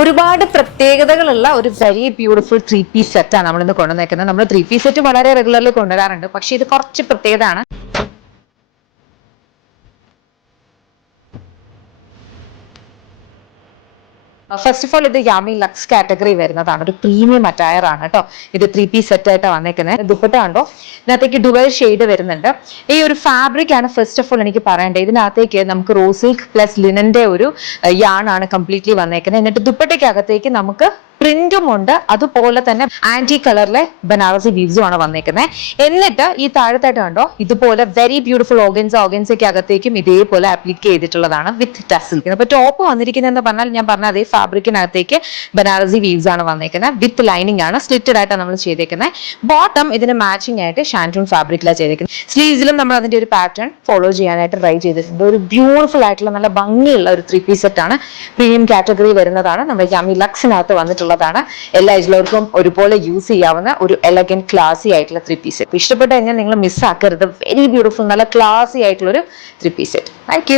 ഒരുപാട് പ്രത്യേകതകളുള്ള ഒരു very beautiful 3 piece സെറ്റാണ് നമ്മൾ ഇന്ന് കൊണ്ടുവന്നേക്കുന്നത്. നമ്മൾ 3 പീസ് സെറ്റ് വളരെ റെഗുലർലി കൊണ്ടുവരാറുണ്ട്, പക്ഷെ ഇത് കുറച്ച് പ്രത്യേകതയാണ്. ഫസ്റ്റ് ഓഫ് ഓൾ ഇത് യാമി ലക്സ് കാറ്റഗറി വരുന്നതാണ്, ഒരു പ്രീമിയം അറ്റയർ ആണ് കേട്ടോ. ഇത് 3 പീസ് സെറ്റ് ആയിട്ട് വന്നേക്കുന്നത്. ദുപ്പട്ട കണ്ടോ, ഇതിനകത്തേക്ക് ഡുവൽ ഷെയ്ഡ് വരുന്നുണ്ട്. ഈ ഒരു ഫാബ്രിക് ആണ് ഫസ്റ്റ് ഓഫ് ഓൾ എനിക്ക് പറയേണ്ടത്. ഇതിനകത്തേക്ക് നമുക്ക് റോ സിൽക്ക് പ്ലസ് ലിനന്റെ ഒരു യാൺ ആണ് കംപ്ലീറ്റ്ലി വന്നേക്കുന്നത്. എന്നിട്ട് ദുപ്പട്ടയ്ക്കകത്തേക്ക് നമുക്ക് പ്രിന്റും ഉണ്ട്, അതുപോലെ തന്നെ ആന്റി കളറിലെ ബനാറസി വീവ്സും ആണ് വന്നേക്കുന്നത്. എന്നിട്ട് ഈ താഴത്തായിട്ട് കണ്ടോ, ഇതുപോലെ വെരി ബ്യൂട്ടിഫുൾ ഓർഗൻസയ്ക്ക് അകത്തേക്കും ഇതേപോലെ അപ്ലിക്ക് ചെയ്തിട്ടുള്ളതാണ് വിത്ത് ടസിൽ. അപ്പൊ ടോപ്പ് വന്നിരിക്കുന്നതെന്ന് പറഞ്ഞാൽ ഞാൻ പറഞ്ഞ അതേ ഫാബ്രിക്കിനകത്തേക്ക് ബനാറസി വീവ്സ് ആണ് വന്നേക്കുന്നത്. വിത്ത് ലൈനിങ് ആണ്, സ്ലിറ്റഡ് ആയിട്ടാണ് നമ്മൾ ചെയ്തേക്കുന്നത്. ബോട്ടം ഇതിന് മാച്ചിങ് ആയിട്ട് ഷാൻറ്റൂൺ ഫാബ്രിക്കിലാണ് ചെയ്തേക്കുന്നത്. സ്ലീവ്സിലും നമ്മൾ അതിന്റെ ഒരു പാറ്റേൺ ഫോളോ ചെയ്യാനായിട്ട് ട്രൈ ചെയ്തിട്ടുണ്ട്. ഒരു ബ്യൂട്ടിഫുൾ ആയിട്ടുള്ള നല്ല ഭംഗിയുള്ള ഒരു 3 പീസ് സെറ്റ് ആണ്. പ്രീമിയം കാറ്റഗറി വരുന്നതാണ്. നമ്മുടെ യാമി ലക്സിനകത്ത് വന്നിട്ടുള്ളതാണ്. എല്ലാ ഏജിലുള്ളവർക്കും ഒരുപോലെ യൂസ് ചെയ്യാവുന്ന ഒരു എലഗന്റ് ക്ലാസി ആയിട്ടുള്ള 3 പീസ് സെറ്റ്. ഇഷ്ടപ്പെട്ട് കഴിഞ്ഞാൽ നിങ്ങൾ മിസ് ആക്കരുത്. വെരി ബ്യൂട്ടിഫുൾ, നല്ല ക്ലാസി ആയിട്ടുള്ള ഒരു 3 പീസ് സെറ്റ്. Thank you.